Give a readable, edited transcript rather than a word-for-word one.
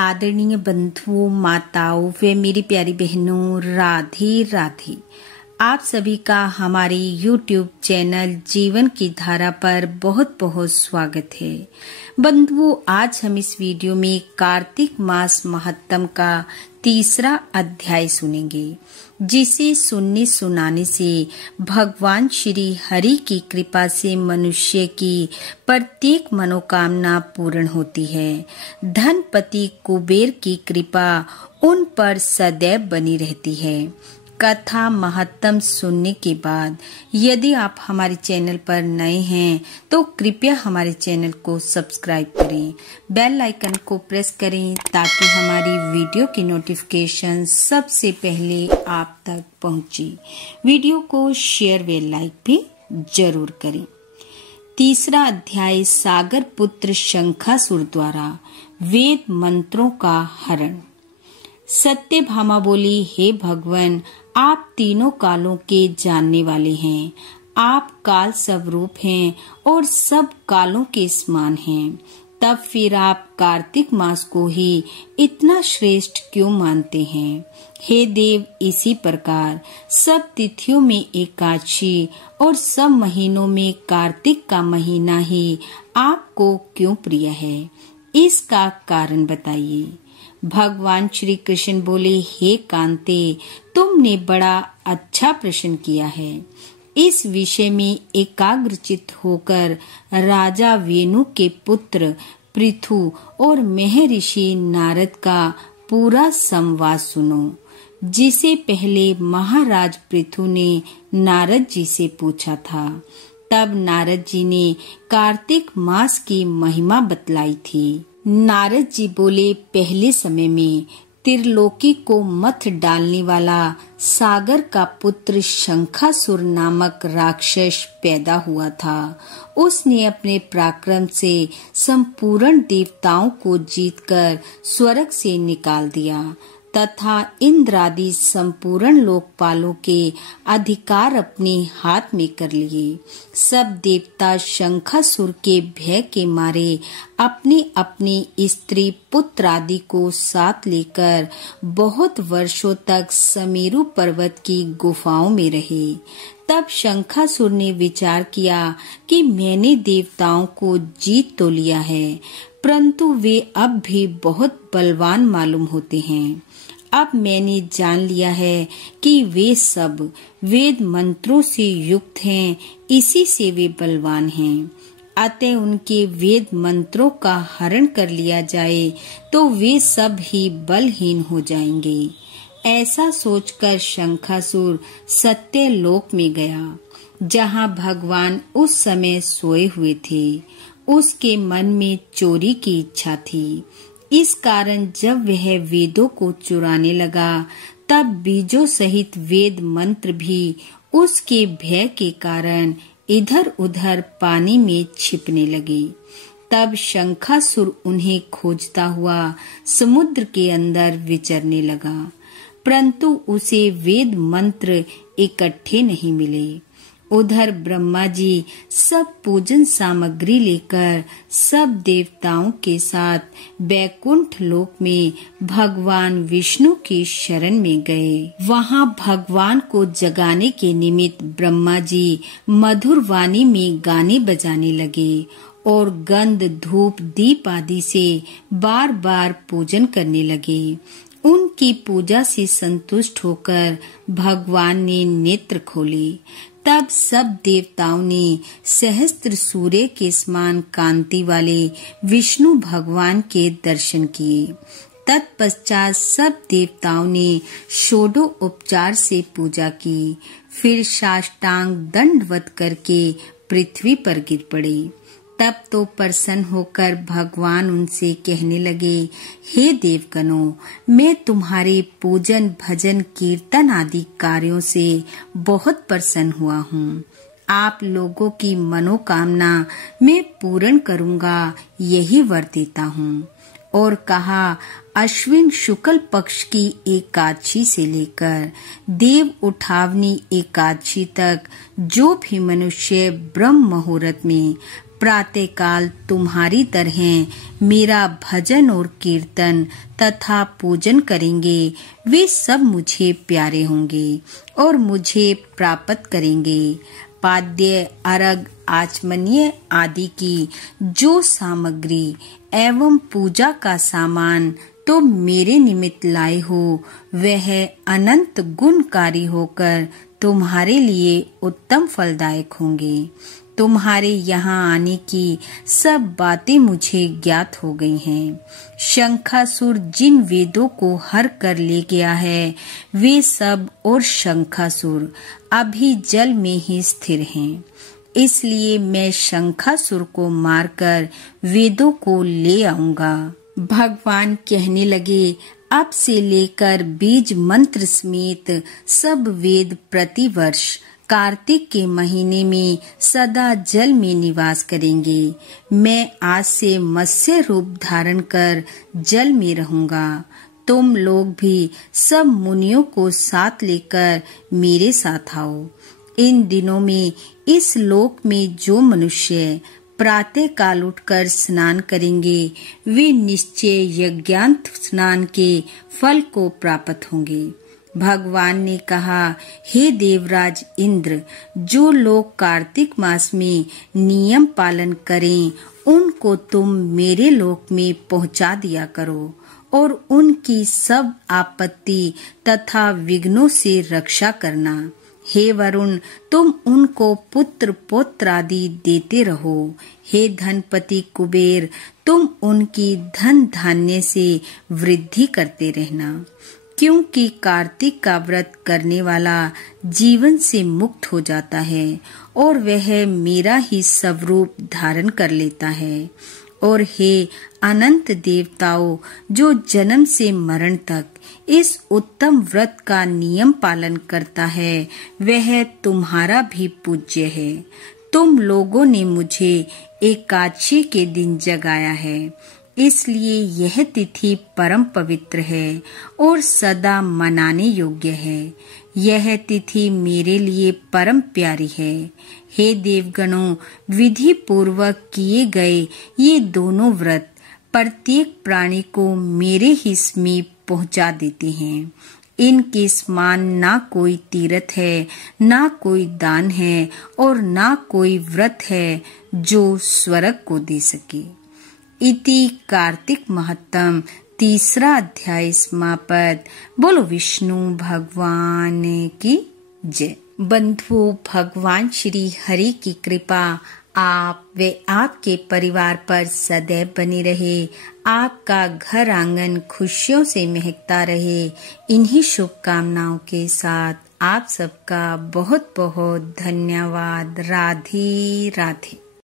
आदरणीय बंधुओं, माताओं व मेरी प्यारी बहनों, राधे राधे। आप सभी का हमारे YouTube चैनल जीवन की धारा पर बहुत बहुत स्वागत है। बंधुओं, आज हम इस वीडियो में कार्तिक मास महात्म का तीसरा अध्याय सुनेंगे, जिसे सुनने सुनाने से भगवान श्री हरि की कृपा से मनुष्य की प्रत्येक मनोकामना पूर्ण होती है। धनपति कुबेर की कृपा उन पर सदैव बनी रहती है। कथा महात्म सुनने के बाद यदि आप हमारे चैनल पर नए हैं तो कृपया हमारे चैनल को सब्सक्राइब करें, बेल आइकन को प्रेस करें ताकि हमारी वीडियो की नोटिफिकेशन सबसे पहले आप तक पहुंचे। वीडियो को शेयर व लाइक भी जरूर करें। तीसरा अध्याय सागर पुत्र शंखासुर द्वारा वेद मंत्रों का हरण। सत्यभामा बोली, हे भगवान, आप तीनों कालों के जानने वाले हैं। आप काल स्वरूप हैं और सब कालों के समान हैं। तब फिर आप कार्तिक मास को ही इतना श्रेष्ठ क्यों मानते हैं? हे देव, इसी प्रकार सब तिथियों में एकादशी और सब महीनों में कार्तिक का महीना ही आपको क्यों प्रिय है? इसका कारण बताइए। भगवान श्री कृष्ण बोले, हे कांते, तुमने बड़ा अच्छा प्रश्न किया है। इस विषय में एकाग्रचित होकर राजा वेणु के पुत्र पृथु और महर्षि नारद का पूरा संवाद सुनो, जिसे पहले महाराज पृथु ने नारद जी से पूछा था। तब नारद जी ने कार्तिक मास की महिमा बतलाई थी। नारद जी बोले, पहले समय में त्रिलोकी को मथ डालने वाला सागर का पुत्र शंखासुर नामक राक्षस पैदा हुआ था। उसने अपने पराक्रम से संपूर्ण देवताओं को जीतकर स्वर्ग से निकाल दिया तथा इंद्र आदि संपूर्ण लोकपालों के अधिकार अपने हाथ में कर लिए। सब देवता शंखासुर के भय के मारे अपने अपने स्त्री पुत्र आदि को साथ लेकर बहुत वर्षों तक समेरु पर्वत की गुफाओं में रहे। तब शंखासुर ने विचार किया कि मैंने देवताओं को जीत तो लिया है, परंतु वे अब भी बहुत बलवान मालूम होते हैं। अब मैंने जान लिया है कि वे सब वेद मंत्रों से युक्त हैं, इसी से वे बलवान हैं। अतः उनके वेद मंत्रों का हरण कर लिया जाए तो वे सब ही बलहीन हो जाएंगे। ऐसा सोचकर शंखासुर सत्यलोक में गया, जहाँ भगवान उस समय सोए हुए थे। उसके मन में चोरी की इच्छा थी। इस कारण जब वह वेदों को चुराने लगा, तब बीजों सहित वेद मंत्र भी उसके भय के कारण इधर उधर पानी में छिपने लगे। तब शंखासुर उन्हें खोजता हुआ समुद्र के अंदर विचरने लगा, परंतु उसे वेद मंत्र इकट्ठे नहीं मिले। उधर ब्रह्मा जी सब पूजन सामग्री लेकर सब देवताओं के साथ बैकुंठ लोक में भगवान विष्णु की शरण में गए। वहां भगवान को जगाने के निमित्त ब्रह्मा जी मधुर वाणी में गाने बजाने लगे और गंध धूप दीप आदि से बार बार पूजन करने लगे। उनकी पूजा से संतुष्ट होकर भगवान ने नेत्र खोले। तब सब देवताओं ने सहस्त्र सूर्य के समान कांति वाले विष्णु भगवान के दर्शन किए। तत्पश्चात सब देवताओं ने षोडो उपचार से पूजा की, फिर साष्टांग दंडवत करके पृथ्वी पर गिर पड़े। तब तो प्रसन्न होकर भगवान उनसे कहने लगे, हे देवगणों, मैं तुम्हारे पूजन भजन कीर्तन आदि कार्यों से बहुत प्रसन्न हुआ हूँ। आप लोगों की मनोकामना मैं पूर्ण करूँगा, यही वर देता हूँ। और कहा, अश्विन शुक्ल पक्ष की एकादशी से लेकर देव उठावनी एकादशी तक जो भी मनुष्य ब्रह्म मुहूर्त में प्रातःकाल तुम्हारी तरह मेरा भजन और कीर्तन तथा पूजन करेंगे, वे सब मुझे प्यारे होंगे और मुझे प्राप्त करेंगे। पाद्य, अर्घ, आचमनीय आदि की जो सामग्री एवं पूजा का सामान तो मेरे निमित्त लाए हो, वह अनंत गुणकारी होकर तुम्हारे लिए उत्तम फलदायक होंगे। तुम्हारे यहाँ आने की सब बातें मुझे ज्ञात हो गई हैं। शंखासुर जिन वेदों को हर कर ले गया है, वे सब और शंखासुर अभी जल में ही स्थिर हैं। इसलिए मैं शंखासुर को मारकर वेदों को ले आऊंगा। भगवान कहने लगे, अब से लेकर बीज मंत्र समेत सब वेद प्रतिवर्ष कार्तिक के महीने में सदा जल में निवास करेंगे। मैं आज से मत्स्य रूप धारण कर जल में रहूंगा। तुम लोग भी सब मुनियों को साथ लेकर मेरे साथ आओ। इन दिनों में इस लोक में जो मनुष्य प्रातः काल उठकर स्नान करेंगे, वे निश्चय यज्ञांत स्नान के फल को प्राप्त होंगे। भगवान ने कहा, हे देवराज इंद्र, जो लोग कार्तिक मास में नियम पालन करें, उनको तुम मेरे लोक में पहुंचा दिया करो और उनकी सब आपत्ति तथा विघ्नों से रक्षा करना। हे वरुण, तुम उनको पुत्र पौत्र आदि देते रहो। हे धनपति कुबेर, तुम उनकी धन धान्य से वृद्धि करते रहना, क्योंकि कार्तिक का व्रत करने वाला जीवन से मुक्त हो जाता है और वह मेरा ही स्वरूप धारण कर लेता है। और हे अनंत देवताओं, जो जन्म से मरण तक इस उत्तम व्रत का नियम पालन करता है, वह तुम्हारा भी पूज्य है। तुम लोगों ने मुझे एकादशी के दिन जगाया है, इसलिए यह तिथि परम पवित्र है और सदा मनाने योग्य है। यह तिथि मेरे लिए परम प्यारी है। हे देवगणों, विधि पूर्वक किए गए ये दोनों व्रत प्रत्येक प्राणी को मेरे ही समीप पहुंचा देते हैं। इनके समान ना कोई तीर्थ है, ना कोई दान है और ना कोई व्रत है जो स्वर्ग को दे सके। इति कार्तिक महत्तम 3 अध्याय समापत। बोलो विष्णु भगवान की जय। बंधु, भगवान श्री हरि की कृपा आप व आपके परिवार पर सदैव बनी रहे। आपका घर आंगन खुशियों से महकता रहे। इन्हीं शुभकामनाओं के साथ आप सबका बहुत बहुत धन्यवाद। राधे राधे।